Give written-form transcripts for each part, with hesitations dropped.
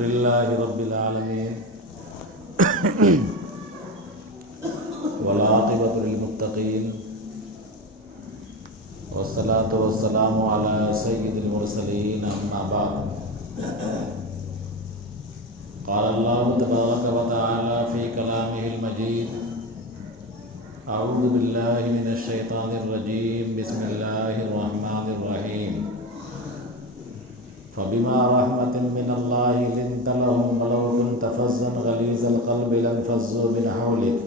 لله رب العالمين والعاقبة للمتقين والصلاة والسلام على سيد المرسلين أما بعد قال الله تبارك وتعالى في كلامه المجيد أعوذ بالله من الشيطان الرجيم بسم الله الرحمن الرحيم فبما رحمة من الله لنت لهم ولو كنت فظا غليظ القلب لانفضوا من حولك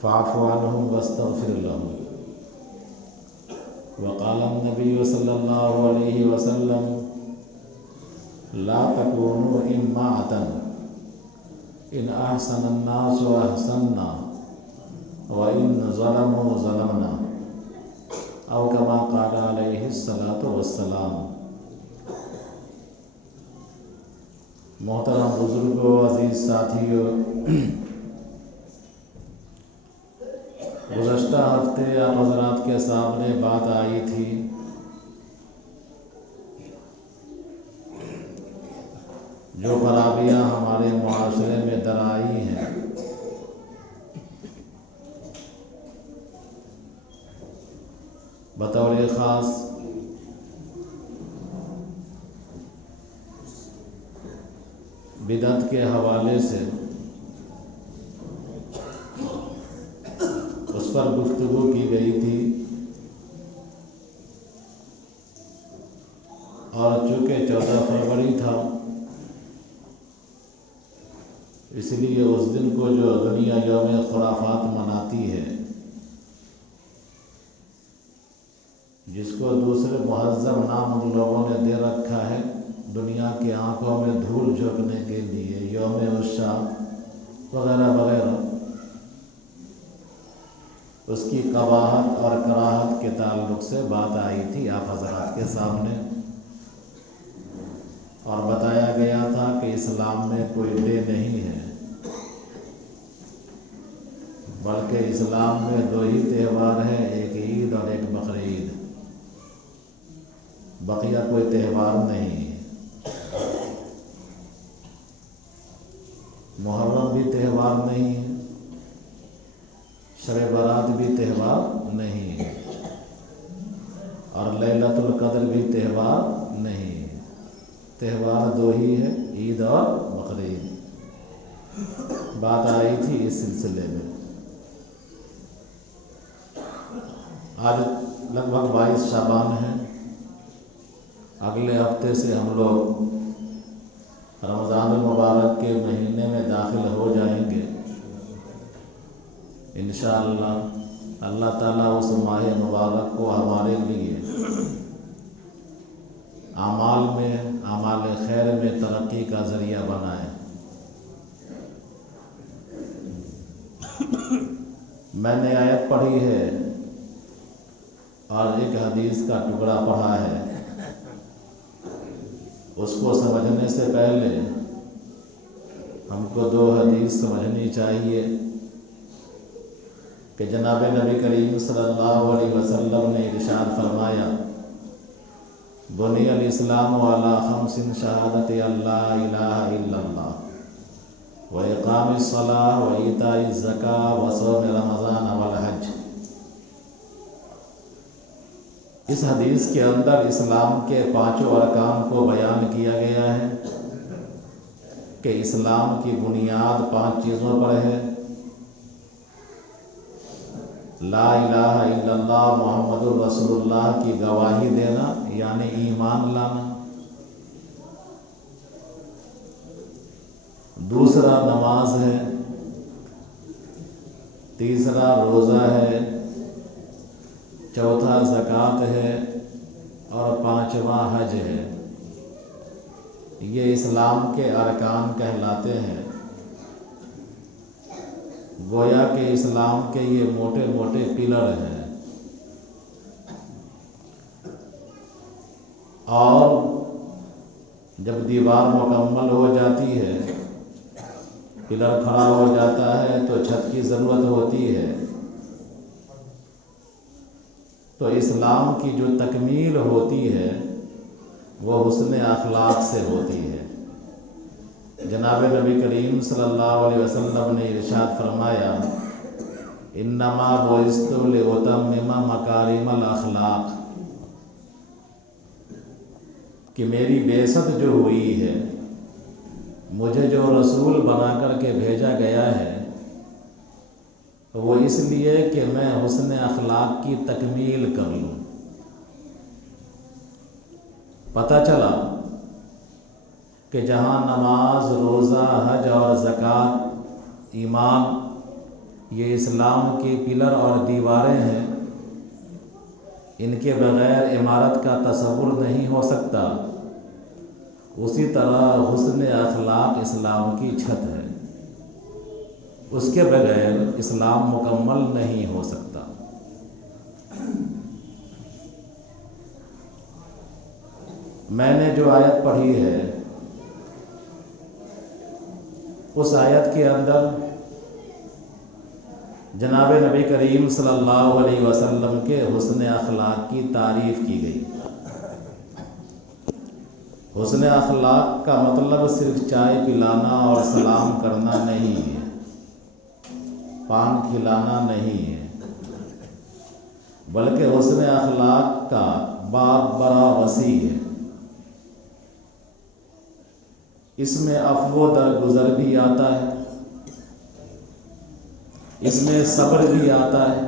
فاعف عنهم واستغفر لهم وقال النبي صلى الله عليه وسلم لا تكونوا إماعة إن أحسن الناس أحسننا وإن ظلموا ظلمنا أو كما قال عليه الصلاة والسلام۔ محترم بزرگوں، عزیز ساتھیوں، گزشتہ ہفتے آپ حضرات کے سامنے بات آئی تھی جو خرابیاں ہمارے معاشرے میں در آئی ہیں، بطور خاص بدعت کے حوالے سے اس پر گفتگو کی گئی تھی، اور چونکہ 14 فروری تھا اس لیے اس دن کو جو دنیا یوم خرافات مناتی ہے، جس کو دوسرے مہذب نام ان لوگوں نے دے رکھا ہے دنیا کی آنکھوں میں دھول جھونکنے کے لیے، یوم عشاء وغیرہ وغیرہ، اس کی قباحت اور کراہت کے تعلق سے بات آئی تھی آپ حضرات کے سامنے، اور بتایا گیا تھا کہ اسلام میں کوئی ڈے نہیں ہے، بلکہ اسلام میں 2 ہی تہوار ہیں، ایک عید اور ایک بقرعید، بقیہ کوئی تہوار نہیں ہے۔ محرم بھی تہوار نہیں ہے، شب برات بھی تہوار نہیں ہے، اور لیلۃ القدر بھی تہوار نہیں ہے۔ تہوار 2 ہی ہے، عید اور بقرعید۔ بات آئی تھی اس سلسلے میں۔ آج لگ بھگ 22 شعبان ہے، اگلے ہفتے سے ہم لوگ رمضان المبارک کے مہینے میں داخل ہو جائیں گے انشاءاللہ۔ اللہ تعالیٰ اس ماہ مبارک کو ہمارے لیے اعمال خیر میں ترقی کا ذریعہ بنائے۔ میں نے آیت پڑھی ہے اور ایک حدیث کا ٹکڑا پڑھا ہے، اس کو سمجھنے سے پہلے ہم کو 2 حدیث سمجھنی چاہیے کہ جناب نبی کریم صلی اللہ علیہ وسلم نے ارشاد فرمایا، بنی الاسلام علی 5 شہادت اللہ الہ الا اللہ واقام الصلاۃ وایتاء الزکاۃ وصوم رمضان والحج۔ اس حدیث کے اندر اسلام کے 5 ارکان کو بیان کیا گیا ہے کہ اسلام کی بنیاد 5 چیزوں پر ہے: لا الہ الا اللہ محمد الرسول اللہ کی گواہی دینا یعنی ایمان لانا، دوسرا نماز ہے، تیسرا روزہ ہے، چوتھا زکوٰۃ ہے، اور 5واں حج ہے۔ یہ اسلام کے ارکان کہلاتے ہیں۔ گویا کہ اسلام کے یہ موٹے موٹے پلر ہیں، اور جب دیوار مکمل ہو جاتی ہے، پلر کھڑا ہو جاتا ہے تو چھت کی ضرورت ہوتی ہے، تو اسلام کی جو تکمیل ہوتی ہے وہ حسن اخلاق سے ہوتی ہے۔ جناب نبی کریم صلی اللہ علیہ وسلم نے ارشاد فرمایا انما بعثت لاتمم مکارم الاخلاق، کہ میری بعثت جو ہوئی ہے، مجھے جو رسول بنا کر کے بھیجا گیا ہے، وہ اس لیے کہ میں حسن اخلاق کی تکمیل کر لوں۔ پتہ چلا کہ جہاں نماز، روزہ، حج اور زکوٰۃ، ایمان، یہ اسلام کی پلر اور دیواریں ہیں، ان کے بغیر عمارت کا تصور نہیں ہو سکتا، اسی طرح حسن اخلاق اسلام کی چھت ہے، اس کے بغیر اسلام مکمل نہیں ہو سکتا۔ میں نے جو آیت پڑھی ہے، اس آیت کے اندر جناب نبی کریم صلی اللہ علیہ وسلم کے حسن اخلاق کی تعریف کی گئی۔ حسن اخلاق کا مطلب صرف چائے پلانا اور سلام کرنا نہیں ہے، پان کھلانا نہیں ہے، بلکہ حسن اخلاق کا باب بڑا وسیع ہے۔ اس میں عفو و درگزر بھی آتا ہے، اس میں صبر بھی آتا ہے،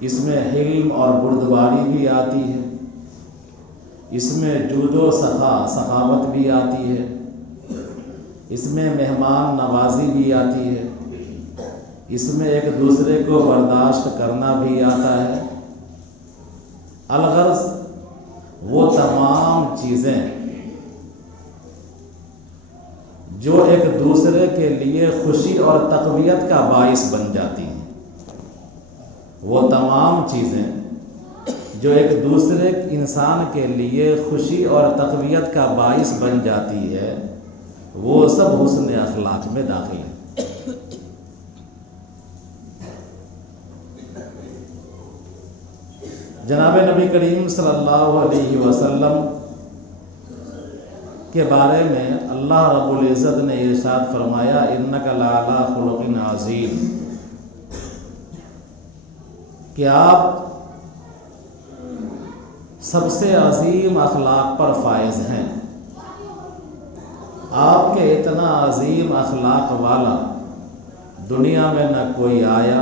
اس میں حلم اور بردباری بھی آتی ہے، اس میں جود و سخاوت بھی آتی ہے، اس میں مہمان نوازی بھی آتی ہے، اس میں ایک دوسرے کو برداشت کرنا بھی آتا ہے۔ الغرض وہ تمام چیزیں جو ایک دوسرے کے لیے خوشی اور تقویت کا باعث بن جاتی ہیں، وہ تمام چیزیں جو ایک دوسرے انسان کے لیے خوشی اور تقویت کا باعث بن جاتی ہے، وہ سب حسن اخلاق میں داخل ہیں۔ جناب نبی کریم صلی اللہ علیہ وسلم کے بارے میں اللہ رب العزت نے ارشاد فرمایا انک لعلی خلق عظیم، کہ آپ سب سے عظیم اخلاق پر فائز ہیں۔ آپ کے اتنا عظیم اخلاق والا دنیا میں نہ کوئی آیا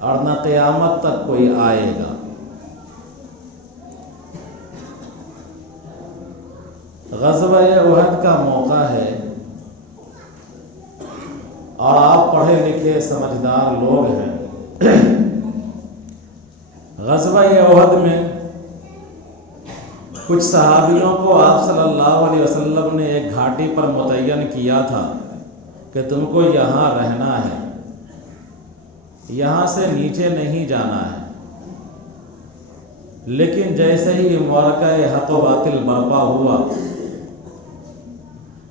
اور نہ قیامت تک کوئی آئے گا۔ غزوہ احد کا موقع ہے اور آپ پڑھے لکھے سمجھدار لوگ ہیں۔ غزوہ احد میں کچھ صحابیوں کو آپ صلی اللہ علیہ وسلم نے ایک گھاٹی پر متعین کیا تھا کہ تم کو یہاں رہنا ہے، یہاں سے نیچے نہیں جانا ہے۔ لیکن جیسے ہی معرکہ حق و باطل برپا ہوا،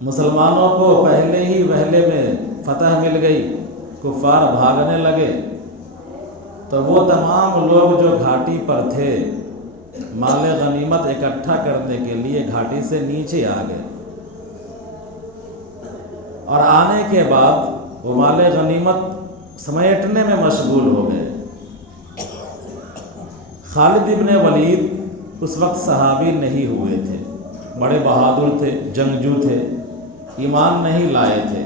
مسلمانوں کو پہلے ہی وہلے میں فتح مل گئی، کفار بھاگنے لگے، تو وہ تمام لوگ جو گھاٹی پر تھے مال غنیمت اکٹھا کرنے کے لیے گھاٹی سے نیچے آ گئے، اور آنے کے بعد وہ مال غنیمت سمیٹنے میں مشغول ہو گئے۔ خالد ابن ولید اس وقت صحابی نہیں ہوئے تھے، بڑے بہادر تھے، جنگجو تھے، ایمان نہیں لائے تھے،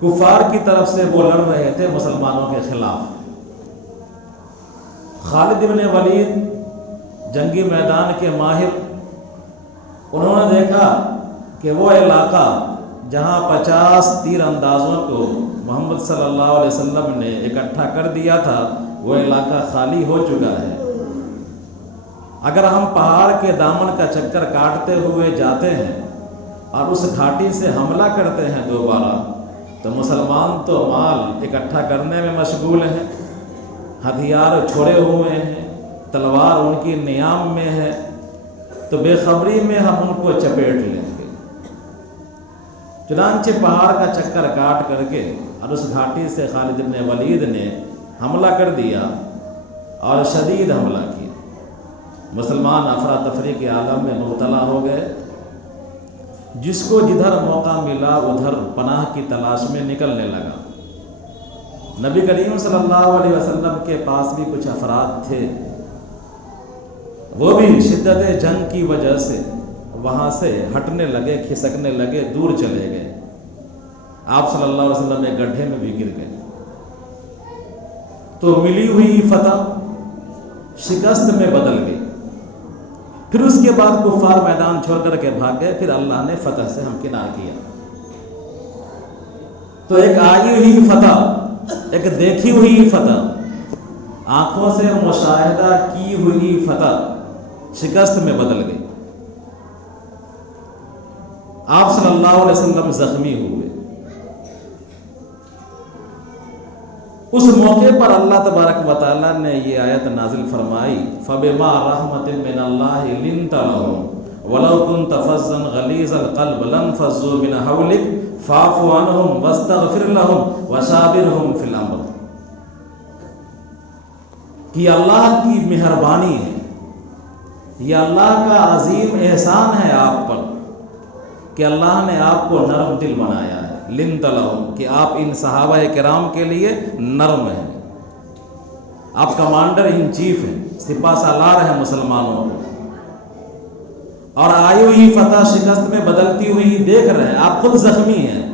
کفار کی طرف سے وہ لڑ رہے تھے مسلمانوں کے خلاف۔ خالد ابن ولید جنگی میدان کے ماہر، انہوں نے دیکھا کہ وہ علاقہ جہاں 50 تیر اندازوں کو محمد صلی اللہ علیہ وسلم نے اکٹھا کر دیا تھا، وہ علاقہ خالی ہو چکا ہے۔ اگر ہم پہاڑ کے دامن کا چکر کاٹتے ہوئے جاتے ہیں اور اس گھاٹی سے حملہ کرتے ہیں دوبارہ، تو مسلمان تو مال اکٹھا کرنے میں مشغول ہیں، ہتھیار چھوڑے ہوئے ہیں، تلوار ان کی نیام میں ہے، تو بے خبری میں ہم ان کو چپیٹ لیں گے۔ چنانچہ پہاڑ کا چکر کاٹ کر کے اور اس گھاٹی سے خالد بن ولید نے حملہ کر دیا اور شدید حملہ کیا۔ مسلمان افراتفری کے عالم میں مبتلا ہو گئے۔ جس کو جدھر موقع ملا ادھر پناہ کی تلاش میں نکلنے لگا۔ نبی کریم صلی اللہ علیہ وسلم کے پاس بھی کچھ افراد تھے، وہ بھی شدت جنگ کی وجہ سے وہاں سے ہٹنے لگے، کھسکنے لگے، دور چلے گئے۔ آپ صلی اللہ علیہ وسلم ایک گڈھے میں بھی گر گئے۔ تو ملی ہوئی فتح شکست میں بدل گئی۔ پھر اس کے بعد کفار میدان چھوڑ کر کے بھاگ گئے، پھر اللہ نے فتح سے ہمکنار کیا۔ تو ایک آئی ہوئی فتح، ایک دیکھی ہوئی فتح، آنکھوں سے مشاہدہ کی ہوئی فتح شکست میں بدل گئی۔ آپ صلی اللہ علیہ وسلم زخمی ہوئے۔ اس موقع پر اللہ تبارک و تعالیٰ نے یہ آیت نازل فرمائی، فَبِمَا رَحْمَةٍ مِّنَ اللَّهِ لِنْتَ لَهُمْ وَلَوْ كُنْتَ فَظًّا غَلِيظَ الْقَلْبِ لَانفَضُّوا مِنْ حَوْلِكَ فَاعْفُ عَنْهُمْ وَاسْتَغْفِرْ لَهُمْ وَشَاوِرْهُمْ فِي الْأَمْرِ۔ کہ اللہ کی مہربانی ہے، یہ اللہ کا عظیم احسان ہے آپ پر کہ اللہ نے آپ کو نرم دل بنایا ہے، لنت لہم، کہ آپ ان صحابہ کرام کے لیے نرم ہیں۔ آپ کمانڈر ان چیف ہیں، سپہ سالار ہیں مسلمانوں کو، اور آئی ہوئی فتح شکست میں بدلتی ہوئی دیکھ رہے ہیں۔ آپ خود زخمی ہیں،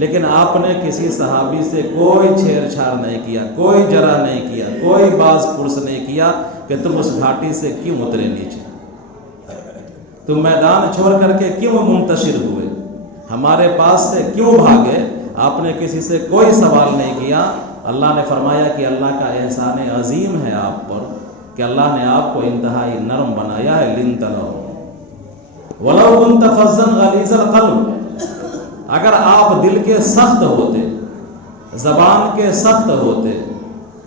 لیکن آپ نے کسی صحابی سے کوئی چھیڑ چھاڑ نہیں کیا، کوئی جرح نہیں کیا، کوئی باز پرس نہیں کیا کہ تم اس گھاٹی سے کیوں اترے نیچے، تم میدان چھوڑ کر کے کیوں منتشر ہوئے، ہمارے پاس سے کیوں بھاگے۔ آپ نے کسی سے کوئی سوال نہیں کیا۔ اللہ نے فرمایا کہ اللہ کا احسان عظیم ہے آپ پر کہ اللہ نے آپ کو انتہائی نرم بنایا ہے، لنت لہم وَلَوْ كُنْتَ فَظًّا غَلِيظَ الْقَلْبِ، اگر آپ دل کے سخت ہوتے، زبان کے سخت ہوتے،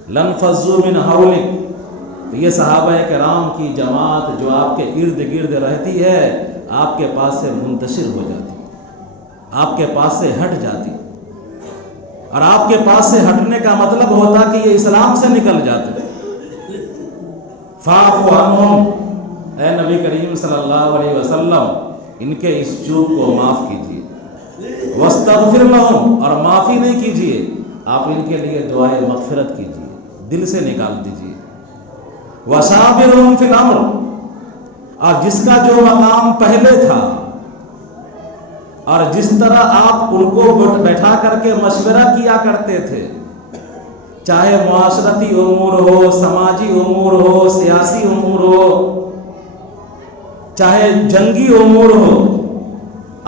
لَانفَضُّوا مِنْ حَوْلِكَ، تو یہ صحابہ کرام کی جماعت جو آپ کے ارد گرد رہتی ہے آپ کے پاس سے منتشر ہو جاتی، آپ کے پاس سے ہٹ جاتی، اور آپ کے پاس سے ہٹنے کا مطلب ہوتا کہ یہ اسلام سے نکل جاتے۔ فَاعْفُ عَنْهُمْ، اے نبی کریم صلی اللہ علیہ وسلم ان کے اس چوک کو معاف کیجیے، وَاسْتَغْفِرْ لَهُمْ، اور معافی نہیں کیجیے، آپ ان کے لیے دعائے مغفرت کیجیے، دل سے نکال دیجیے۔ وَشَاوِرْهُمْ فِي الْأَمْرِ، اور جس کا جو مقام پہلے تھا اور جس طرح آپ ان کو بیٹھا کر کے مشورہ کیا کرتے تھے، چاہے معاشرتی امور ہو، سماجی امور ہو، سیاسی امور ہو، چاہے جنگی امور ہو،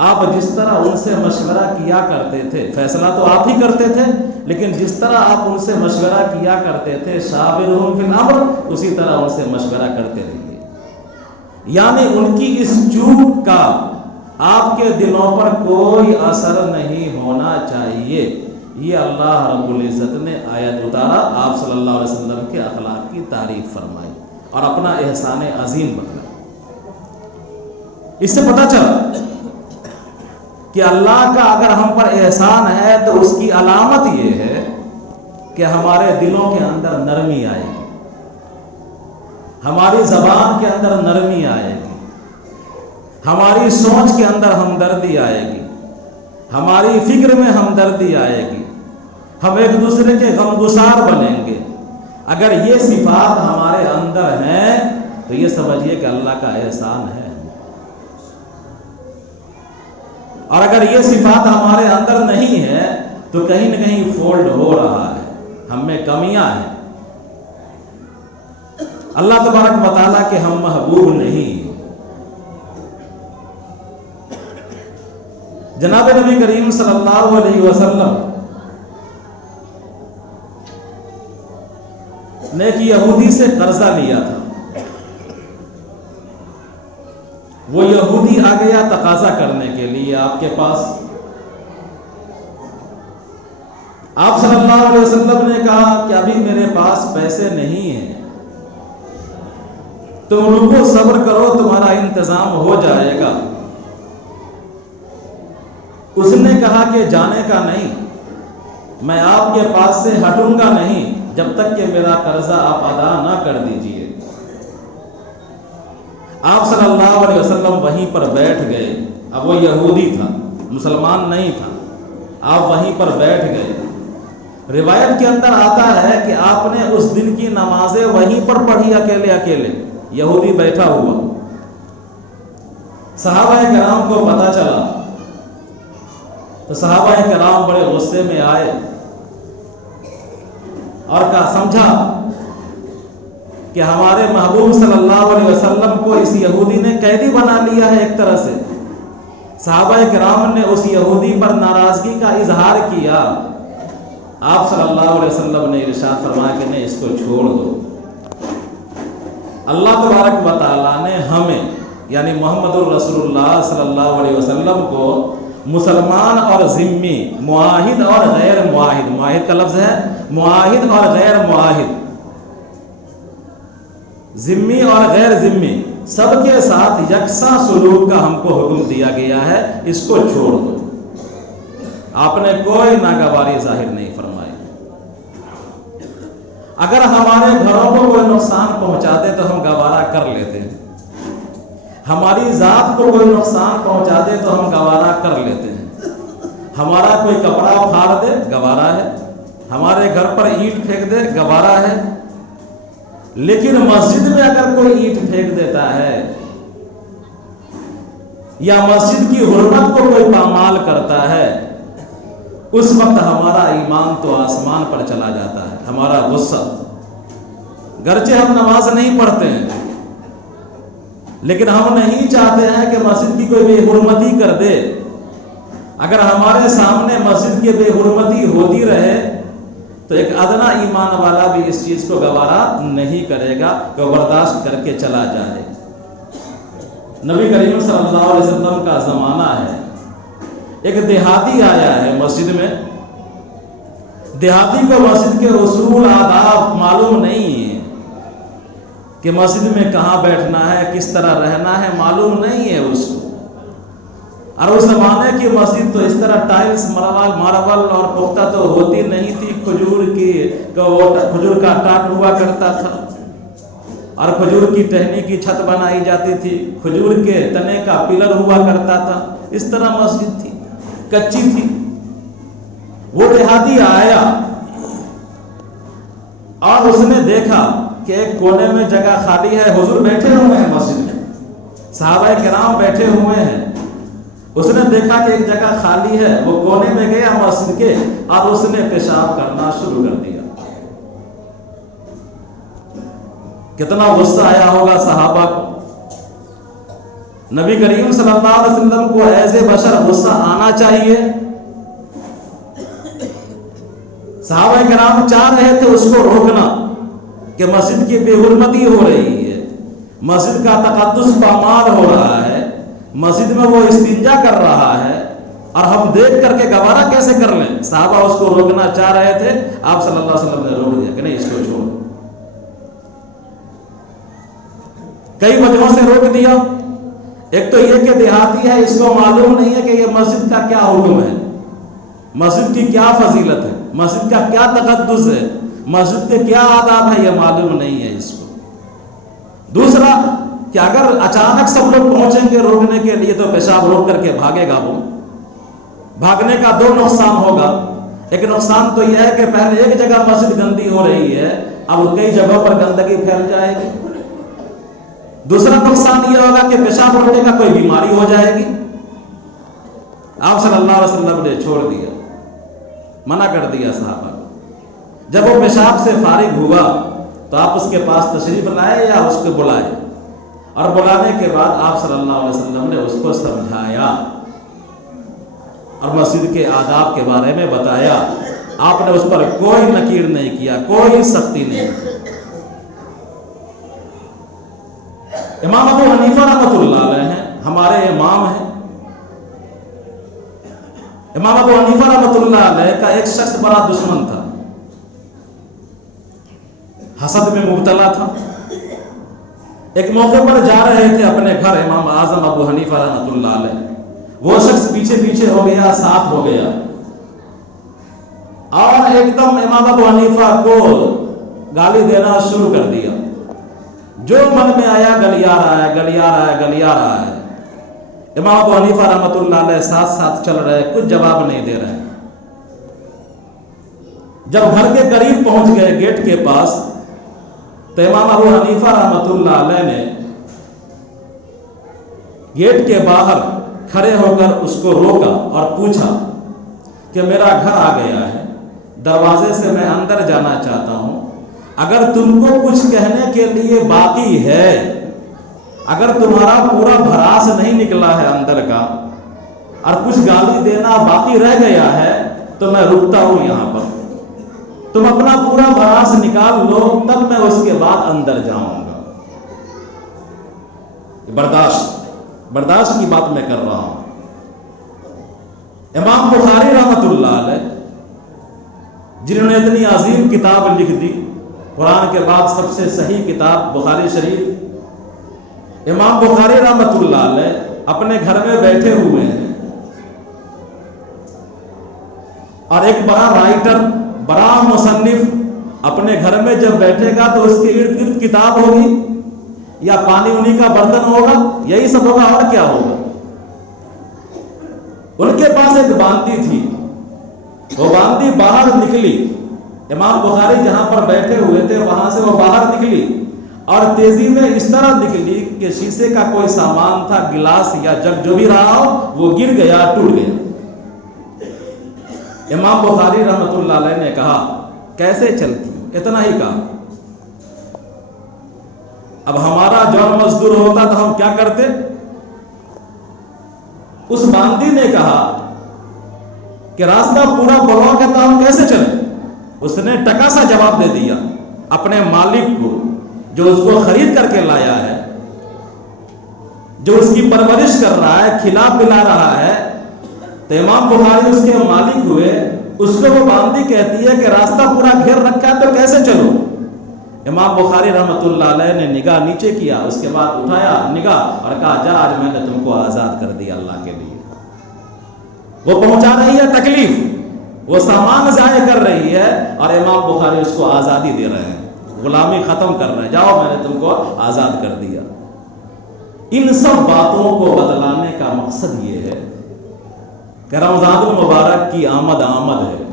آپ جس طرح ان سے مشورہ کیا کرتے تھے، فیصلہ تو آپ ہی کرتے تھے، لیکن جس طرح آپ ان سے مشورہ کیا کرتے تھے، شاورہم فی الامر، اسی طرح ان سے مشورہ کرتے رہیے۔ یعنی ان کی اس چوک کا آپ کے دلوں پر کوئی اثر نہیں ہونا چاہیے۔ یہ اللہ رب العزت نے آیت اتارا، آپ صلی اللہ علیہ وسلم کے اخلاق کی تعریف فرمائی اور اپنا احسان عظیم بتلایا۔ اس سے پتہ چلا کہ اللہ کا اگر ہم پر احسان ہے تو اس کی علامت یہ ہے کہ ہمارے دلوں کے اندر نرمی آئے گی، ہماری زبان کے اندر نرمی آئے گی، ہماری سوچ کے اندر ہمدردی آئے گی، ہماری فکر میں ہمدردی آئے گی، ہم ایک دوسرے کے غمگسار بنیں گے۔ اگر یہ صفات ہمارے اندر ہیں تو یہ سمجھیے کہ اللہ کا احسان ہے، اور اگر یہ صفات ہمارے اندر نہیں ہے تو کہیں نہ کہیں فولڈ ہو رہا ہے، ہم میں کمیاں ہیں۔ اللہ تبارک و تعالیٰ کے ہم محبوب نہیں۔ جناب نبی کریم صلی اللہ علیہ وسلم نے ایک یہودی سے قرضہ لیا تھا، وہ یہودی آ گیا تقاضا کرنے کے لیے آپ کے پاس۔ آپ صلی اللہ علیہ وسلم نے کہا کہ ابھی میرے پاس پیسے نہیں ہیں، تم رکو، صبر کرو، تمہارا انتظام ہو جائے گا۔ اس نے کہا کہ جانے کا نہیں، میں آپ کے پاس سے ہٹوں گا نہیں جب تک کہ میرا قرضہ آپ ادا نہ کر دیجئے۔ آپ صلی اللہ علیہ وسلم وہیں پر بیٹھ گئے، اب وہ یہودی تھا، مسلمان نہیں تھا، آپ وہیں پر بیٹھ گئے۔ روایت کے اندر آتا ہے کہ آپ نے اس دن کی نمازیں وہیں پر پڑھی اکیلے اکیلے، یہودی بیٹھا ہوا۔ صحابہ کرام کو پتہ چلا تو صحابہ کرام بڑے غصے میں آئے اور کہا سمجھا کہ ہمارے محبوب صلی اللہ علیہ وسلم کو اس یہودی نے قیدی بنا لیا ہے ایک طرح سے۔ صحابہ کرام نے اس یہودی پر ناراضگی کا اظہار کیا۔ آپ صلی اللہ علیہ وسلم نے ارشاد فرمایا کہ نہیں، اس کو چھوڑ دو۔ اللہ تبارک و تعالیٰ نے ہمیں یعنی محمد الرسول اللہ صلی اللہ علیہ وسلم کو مسلمان اور ذمی، معاہد اور غیر معاہد، معاہد کا لفظ ہے معاہد اور غیر معاہد، ذمی اور غیر ذمی سب کے ساتھ یکساں سلوک کا ہم کو حکم دیا گیا ہے، اس کو چھوڑ دو۔ آپ نے کوئی ناگواری ظاہر نہیں فرمائی۔ اگر ہمارے گھروں کو کوئی نقصان پہنچاتے تو ہم گوارا کر لیتے ہیں، ہماری ذات کو کوئی نقصان پہنچا دے تو ہم گوارا کر لیتے ہیں، ہمارا کوئی کپڑا اکھاڑ دے گوارا ہے، ہمارے گھر پر اینٹ پھینک دے گوارا ہے، لیکن مسجد میں اگر کوئی اینٹ پھینک دیتا ہے یا مسجد کی حرمت کو کوئی پامال کرتا ہے، اس وقت ہمارا ایمان تو آسمان پر چلا جاتا ہے، ہمارا غصہ، گرچہ ہم نماز نہیں پڑھتے ہیں لیکن ہم نہیں چاہتے ہیں کہ مسجد کی کوئی بے حرمتی کر دے۔ اگر ہمارے سامنے مسجد کی بے حرمتی ہوتی رہے تو ایک ادنا ایمان والا بھی اس چیز کو گوارا نہیں کرے گا، وہ برداشت کر کے چلا جائے۔ نبی کریم صلی اللہ علیہ وسلم کا زمانہ ہے، ایک دیہاتی آیا ہے مسجد میں، دیہاتی کو مسجد کے اصول آداب معلوم نہیں ہے کہ مسجد میں کہاں بیٹھنا ہے، کس طرح رہنا ہے، معلوم نہیں ہے اس کو۔ اور اس زمانے کی مسجد تو اس طرح ٹائلز ماربل اور پختہ تو ہوتی نہیں تھی، کھجور کا ٹاٹ ہوا کرتا تھا اور کھجور کی ٹہنی کی چھت بنائی جاتی تھی، کھجور کے تنے کا پلر ہوا کرتا تھا، اس طرح مسجد تھی، کچی تھی۔ وہ دیہاتی آیا اور اس نے دیکھا کہ ایک کونے میں جگہ خالی ہے، حضور بیٹھے ہوئے ہیں مسجد میں، صحابہ کرام بیٹھے ہوئے ہیں، اس نے دیکھا کہ ایک جگہ خالی ہے، وہ کونے میں گیا مسجد کے اور اس نے پیشاب کرنا شروع کر دیا۔ کتنا غصہ آیا ہوگا صحابہ کو۔ نبی کریم صلی اللہ علیہ وسلم کو ایز اے بشر غصہ آنا چاہیے۔ صحابہ کرام چاہ رہے تھے اس کو روکنا کہ مسجد کی بے حرمتی ہو رہی ہے، مسجد کا تقدس پامال ہو رہا ہے، مسجد میں وہ استنجا کر رہا ہے اور ہم دیکھ کر کے گوارا کیسے کر لیں۔ صحابہ اس کو روکنا چاہ رہے تھے، آپ صلی اللہ علیہ وسلم نے روک دیا کہ نہیں، اس کو چھوڑو۔ کئی وجہوں سے روک دیا۔ ایک تو یہ کہ دیہاتی ہے، اس کو معلوم نہیں ہے کہ یہ مسجد کا کیا حکم ہے، مسجد کی کیا فضیلت ہے، مسجد کا کیا تقدس ہے، مسجد کے کیا آداب ہے، یہ معلوم نہیں ہے اس کو۔ دوسرا کہ اگر اچانک سب لوگ پہنچیں گے روکنے کے لیے تو پیشاب روک کر کے بھاگے گا، وہ بھاگنے کا دو نقصان ہوگا۔ ایک نقصان تو یہ ہے کہ پہلے ایک جگہ مسجد گندی ہو رہی ہے، اب کئی جگہوں پر گندگی پھیل جائے گی۔ دوسرا نقصان یہ ہوگا کہ پیشاب روکنے کا کوئی بیماری ہو جائے گی۔ آپ صلی اللہ علیہ وسلم نے چھوڑ دیا، منع کر دیا صحابہ کو۔ جب وہ پیشاب سے فارغ ہوا تو آپ اس کے پاس تشریف لائے یا اس کو بلائے، اور بلانے کے بعد آپ صلی اللہ علیہ وسلم نے اس کو سمجھایا اور مسجد کے آداب کے بارے میں بتایا۔ آپ نے اس پر کوئی نکیر نہیں کیا، کوئی سختی نہیں کی۔ امام ابو حنیفہ رحمۃ اللہ علیہ ہیں، ہمارے امام ہیں۔ امام ابو حنیفہ رحمۃ اللہ علیہ کا ایک شخص بڑا دشمن تھا، حسد میں مبتلا تھا۔ ایک موقع پر جا رہے تھے اپنے گھر امام اعظم ابو حنیفہ رحمۃ اللہ علیہ، وہ شخص پیچھے پیچھے ہو گیا، ساتھ ہو گیا اور ایک دم امام ابو حنیفہ کو گالی دینا شروع کر دیا۔ جو من میں آیا گلیا رہا ہے، گلیا رہا ہے، گلیا رہا ہے۔ امام ابو حنیفہ رحمۃ اللہ علیہ ساتھ ساتھ چل رہے، کچھ جواب نہیں دے رہے۔ جب گھر کے قریب پہنچ گئے گیٹ کے پاس، تو امام ابو حنیفہ رحمۃ اللہ علیہ نے گیٹ کے باہر کھڑے ہو کر اس کو روکا اور پوچھا کہ میرا گھر آ گیا ہے، دروازے سے میں اندر جانا چاہتا ہوں، اگر تم کو کچھ کہنے کے لیے باقی ہے، اگر تمہارا پورا بھراس نہیں نکلا ہے اندر کا اور کچھ گالی دینا باقی رہ گیا ہے تو میں رکتا ہوں یہاں پر، تم اپنا پورا بھراس نکال لو، تب میں اس کے بعد اندر جاؤں گا۔ برداشت کی بات میں کر رہا ہوں۔ امام بخاری رحمۃ اللہ علیہ، جنہوں نے اتنی عظیم کتاب لکھ دی، قرآن کے بعد سب سے صحیح کتاب بخاری شریف، امام بخاری رحمۃ اللہ علیہ اپنے گھر میں بیٹھے ہوئے ہیں، اور ایک بڑا رائٹر، بڑا مصنف اپنے گھر میں جب بیٹھے گا تو اس کے ارد گرد کتاب ہوگی یا پانی انہی کا برتن ہوگا، یہی سب ہوگا، اور کیا ہوگا؟ ان کے پاس ایک باندی تھی، وہ باندی باہر نکلی، امام بخاری جہاں پر بیٹھے ہوئے تھے وہاں سے وہ باہر نکلی اور تیزی میں اس طرح نکلی کہ شیشے کا کوئی سامان تھا، گلاس یا جگ جو بھی رہا ہو، وہ گر گیا، ٹوٹ گیا۔ امام بخاری رحمۃ اللہ علیہ نے کہا کیسے چلتی؟ اتنا ہی کہا۔ اب ہمارا جوان مزدور ہوتا تو ہم کیا کرتے؟ اس باندی نے کہا کہ راستہ پورا بلاک ہے تو ہم کیسے چلیں؟ اس نے ٹکا سا جواب دے دیا اپنے مالک کو، جو اس کو خرید کر کے لایا ہے، جو اس کی پرورش کر رہا ہے، کھلا پلا رہا ہے۔ تو امام بخاری اس کے مالک ہوئے، اس کو وہ باندی کہتی ہے کہ راستہ پورا گھیر رکھا ہے تو کیسے چلو؟ امام بخاری رحمۃ اللہ علیہ نے نگاہ نیچے کیا، اس کے بعد اٹھایا نگاہ اور کہا جا، آج میں نے تم کو آزاد کر دیا اللہ کے لیے۔ وہ پہنچا رہی ہے تکلیف، وہ سامان ضائع کر رہی ہے، اور امام بخاری اس کو آزادی دے رہے ہیں، غلامی ختم کر رہے ہیں، جاؤ میں نے تم کو آزاد کر دیا۔ ان سب باتوں کو بتلانے کا مقصد یہ ہے کہ رمضان المبارک کی آمد ہے۔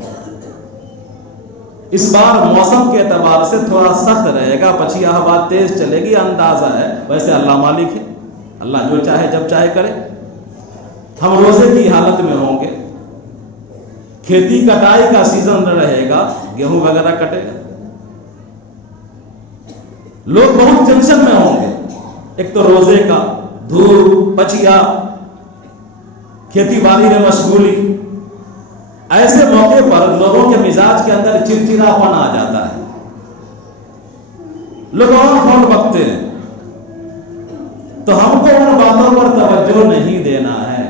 اس بار موسم کے اعتبار سے تھوڑا سخت رہے گا، پچھیا ہوا تیز چلے گی، اندازہ ہے، ویسے اللہ مالک ہے، اللہ جو چاہے جب چاہے کرے۔ ہم روزے کی حالت میں ہوں گے، کھیتی کٹائی کا سیزن رہے گا، گیہوں وغیرہ کٹے گا، لوگ بہت ٹینشن میں ہوں گے، ایک تو روزے کا، دھوپ، پچھیا، کھیتی باڑی میں مشغولی۔ ایسے موقع پر لوگوں کے مزاج کے اندر چڑچڑا پن آ جاتا ہے، لوگ اور فون بکتے ہیں۔ تو ہم کو ان باتوں پر توجہ نہیں دینا ہے،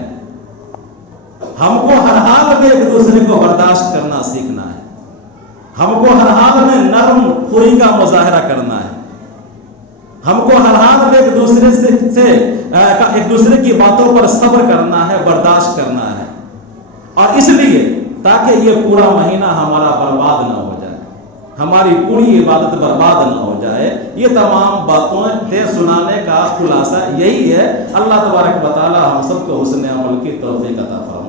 ہم کو ہر حال میں ایک دوسرے کو برداشت کرنا سیکھنا ہے، ہم کو ہر حال میں نرم خوئی کا مظاہرہ کرنا ہے، ہم کو ہر حال میں ایک دوسرے کی باتوں پر صبر کرنا ہے، برداشت کرنا ہے، اور اس لیے تاکہ یہ پورا مہینہ ہمارا برباد نہ ہو جائے، ہماری پوری عبادت برباد نہ ہو جائے۔ یہ تمام باتیں سنانے کا خلاصہ یہی ہے۔ اللہ تبارک و تعالی ہم سب کو حسن عمل کی توفیق عطا فرمائے۔